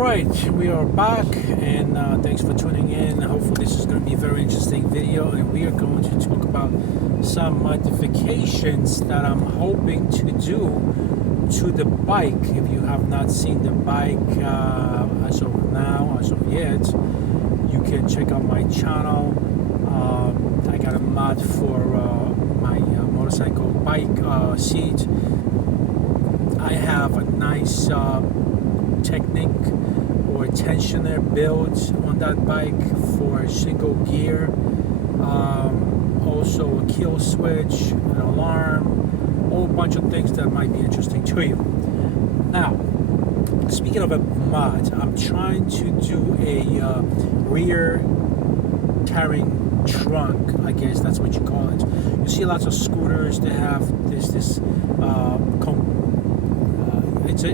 right, we are back, and thanks for tuning in. Hopefully this is going to be a very interesting video, and we are going to talk about some modifications that I'm hoping to do to the bike. If you have not seen the bike as of yet, you can check out my channel. I got a mod for my motorcycle bike seat. I have a nice technique or tensioner built on that bike for single gear, also a kill switch, an alarm, a whole bunch of things that might be interesting to you. Now, speaking of a mod, I'm trying to do a rear carrying trunk, I guess that's what you call it. You see lots of scooters that have this it's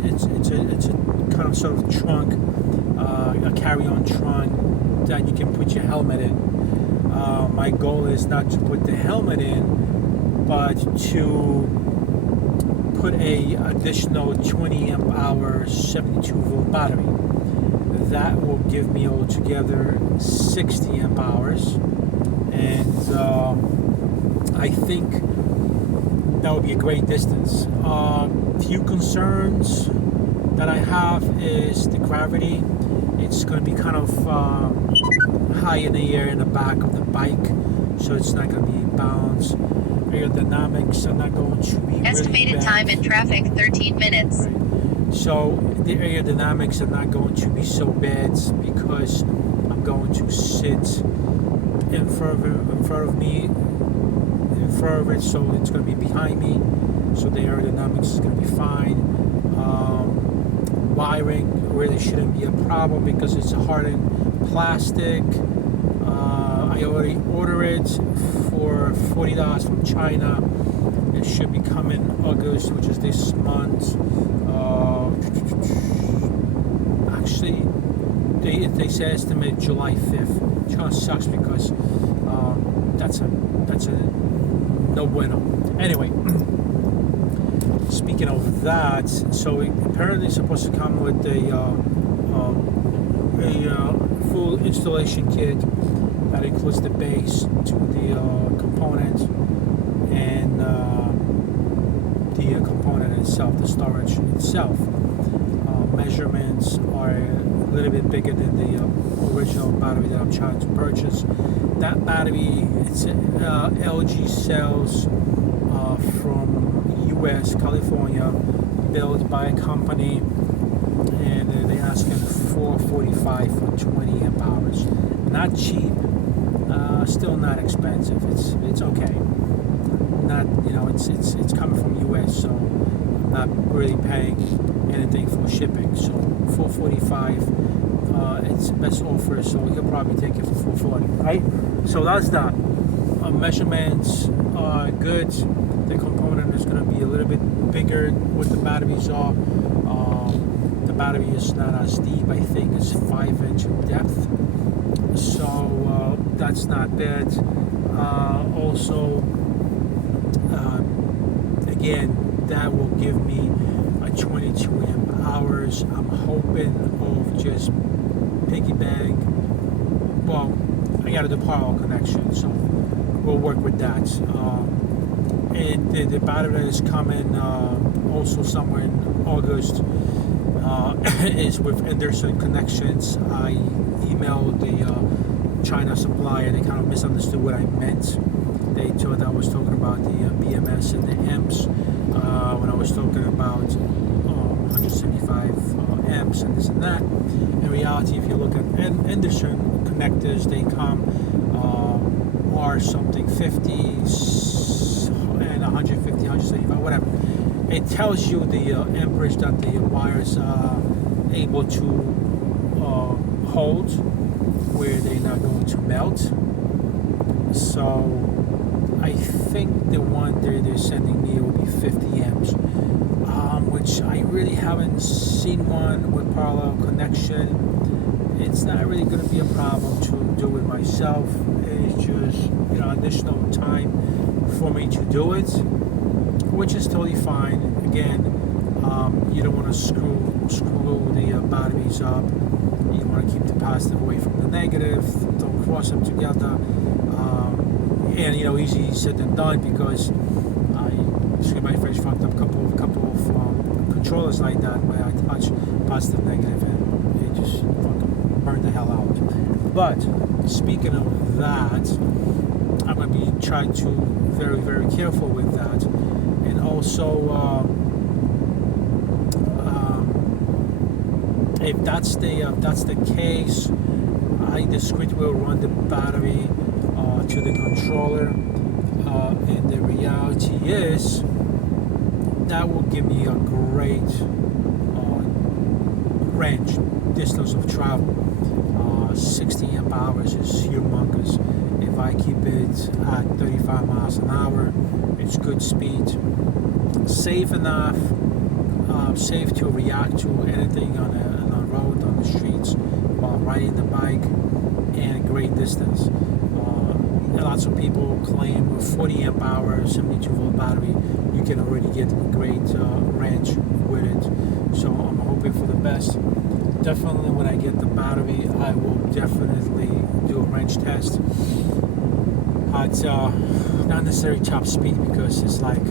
a kind of sort of trunk, a carry-on trunk that you can put your helmet in. My goal is not to put the helmet in, but to put a additional 20 amp hour 72 volt battery. That will give me altogether 60 amp hours, and I think that would be a great distance. Few concerns that I have is the gravity. It's going to be kind of high in the air in the back of the bike, so it's not going to be balanced. Aerodynamics are not going to be estimated really time in traffic 13 minutes. Right. So the aerodynamics are not going to be so bad because I'm going to sit in front of it, so it's going to be behind me, so the aerodynamics is going to be fine. Wiring really shouldn't be a problem because it's a hardened plastic. I already ordered it for $40 from China. It should be coming August, which is this month. Actually, they say estimate July 5th. It kind of sucks because that's a no bueno. Anyway, speaking of that, so it apparently it's supposed to come with a full installation kit that includes the base to the component and the component itself, the storage itself. Measurements are a little bit bigger than the original battery that I'm trying to purchase. That battery, it's LG cells from US, California, built by a company, and they're asking $445 for 20 amp hours. Not cheap, still not expensive. It's okay. Not, it's coming from US, so I'm not really paying anything for shipping. So $445, it's the best offer, so he'll probably take it for $440, right? So that's that. Measurements are good. The component is going to be a little bit bigger what the batteries are. The battery is not as deep. I think it's 5-inch in depth, so that's not bad. Also, again, that will give me a 22 amp hours. I'm hoping of just piggy bank. Well, I got to do parallel connection, so we'll work with that. And the battery that is coming also somewhere in August is with Anderson Connections. I emailed the China supplier. They kind of misunderstood what I meant. They thought I was talking about the BMS and the amps when I was talking about 175 amps and this and that. In reality, if you look at Anderson connectors, they come are something 50s and 150, 175, whatever. It tells you the amperage that the wires are able to hold, where they're not going to melt. So I think the one they're sending me will be 50 amps, which I really haven't seen one with parallel connection. It's not really going to be a problem to do it myself. It's just additional time for me to do it, which is totally fine. Again, you don't want to screw the battery batteries up. You want to keep the positive away from the negative. Don't cross them together. And easy said than done, because excuse my French, fucked up a couple of controllers like that, where I touch positive, negative, and it just fucking burned the hell out. But speaking of that, I'm gonna be trying to very, very careful with that, and also if that's the case, I discreetly will run the battery to the controller, and the reality is that will give me a great range, distance of travel. 60 amp hours is humongous. If I keep it at 35 miles an hour, it's good speed, safe enough, safe to react to anything on the road, on the streets, while riding the bike, and great distance. Lots of people claim with 40 amp hour, 72 volt battery, you can already get great range with it. So I'm hoping for the best. Definitely when I get the battery, I will definitely do a range test. But not necessarily top speed, because it's like,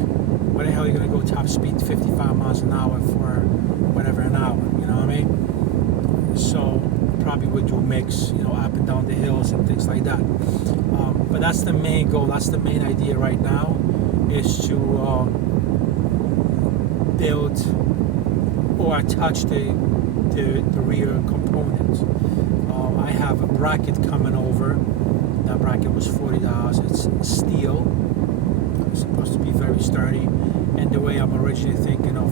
where the hell are you going to go top speed 55 miles an hour for whatever an hour, you know what I mean? So probably would do a mix, up and down the hills and things like that. But that's the main goal, that's the main idea right now, is to build or attach the rear components. I have a bracket coming over. That bracket was $40. It's steel. It's supposed to be very sturdy. And the way I'm originally thinking of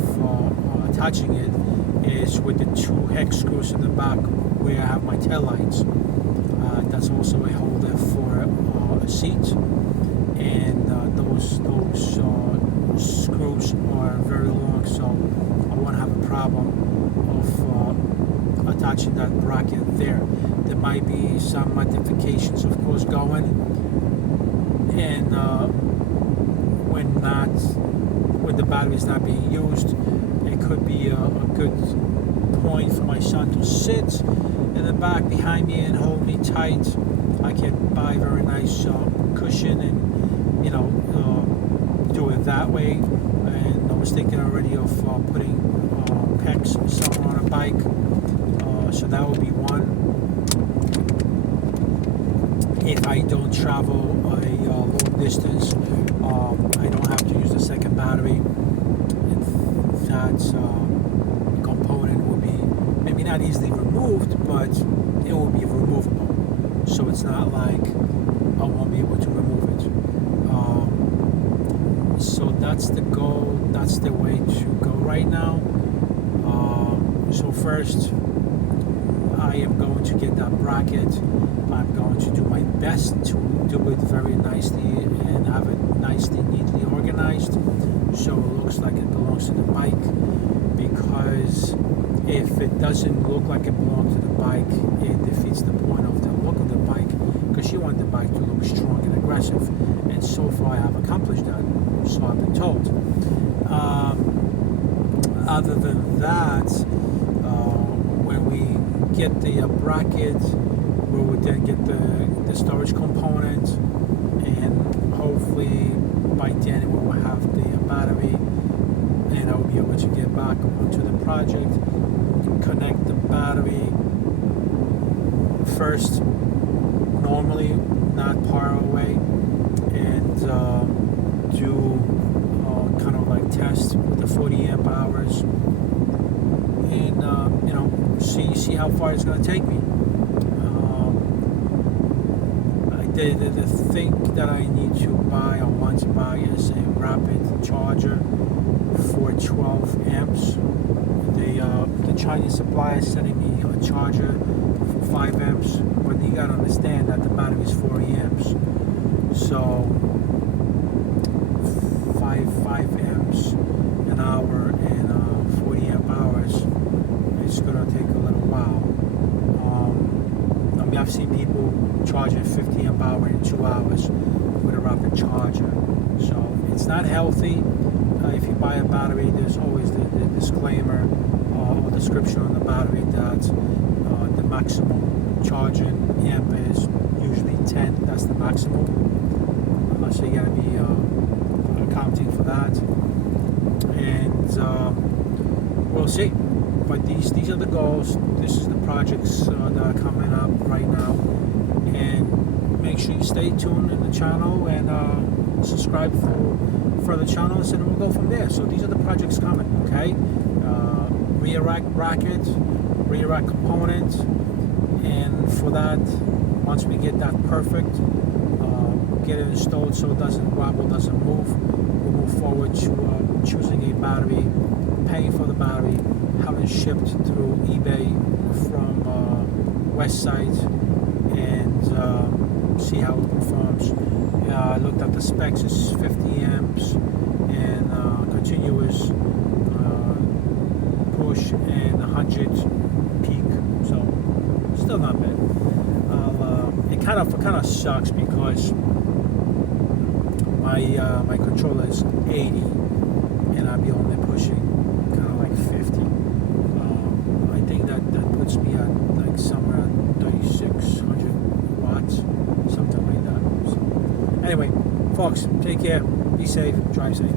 attaching it is with the 2 hex screws in the back where I have my tail lights. That's also a holder for a seat. And those screws are very long, so I won't have a problem of attaching that bracket there. There might be some modifications, of course, going, and when the battery is not being used, it could be a good point for my son to sit in the back behind me and hold me tight. I can buy a very nice cushion and do it that way. And I was thinking already of putting pegs somewhere on a bike. So that would be one. If I don't travel a long distance, I don't have to use the second battery. That component will be maybe not easily removed, but it will be removable. So it's not like I won't be able to remove it. So that's the goal. That's the way to go right now. So first, I am going to get that bracket. I'm going to do my best to do it very nicely and have it nicely, neatly organized, so it looks like it belongs to the bike. Because if it doesn't look like it belongs to the bike, it defeats the point of the look of the bike, because you want the bike to look strong and aggressive. And so far I have accomplished that, so I've been told. Other than that, when we get the bracket, we would then get the storage component, and hopefully by then we will have the battery, and I will be able to get back onto the project, connect the battery first normally, not far away, and do kind of like test with the 40 amp hours, and see how far it's going to take me. The thing that I need to buy or want to buy is a rapid charger for 12 amps. The Chinese supplier is sending me a charger for 5 amps, but you gotta understand that the battery is 40 amps. So 5 amps an hour and 40 amp hours, it's gonna take a little while. I've seen people charging 50 amp hour in 2 hours with a rapid charger. So it's not healthy. If you buy a battery, there's always the disclaimer, follow a description on the battery that the maximum charging amp is usually 10. That's the maximum. So you got to be accounting for that. And we'll see. But these are the goals. This is the projects that are coming up right now. And make sure you stay tuned in the channel and subscribe for the channels, and we'll go from there. So these are the projects coming, okay? Rear rack bracket, rear rack component, and for that, once we get that perfect, get it installed so it doesn't wobble, doesn't move, we'll move forward to choosing a battery, paying for the battery, having it shipped through eBay from Westside, and see how it performs. I looked at the specs. It's 50 amps and continuous push and 100 peak, so still not bad. It kind of sucks because my controller is 80 and I'll be only pushing kind of like 50. I think that puts me at like somewhere at 3600 watts, something like that. So anyway, folks, take care, be safe, drive safe.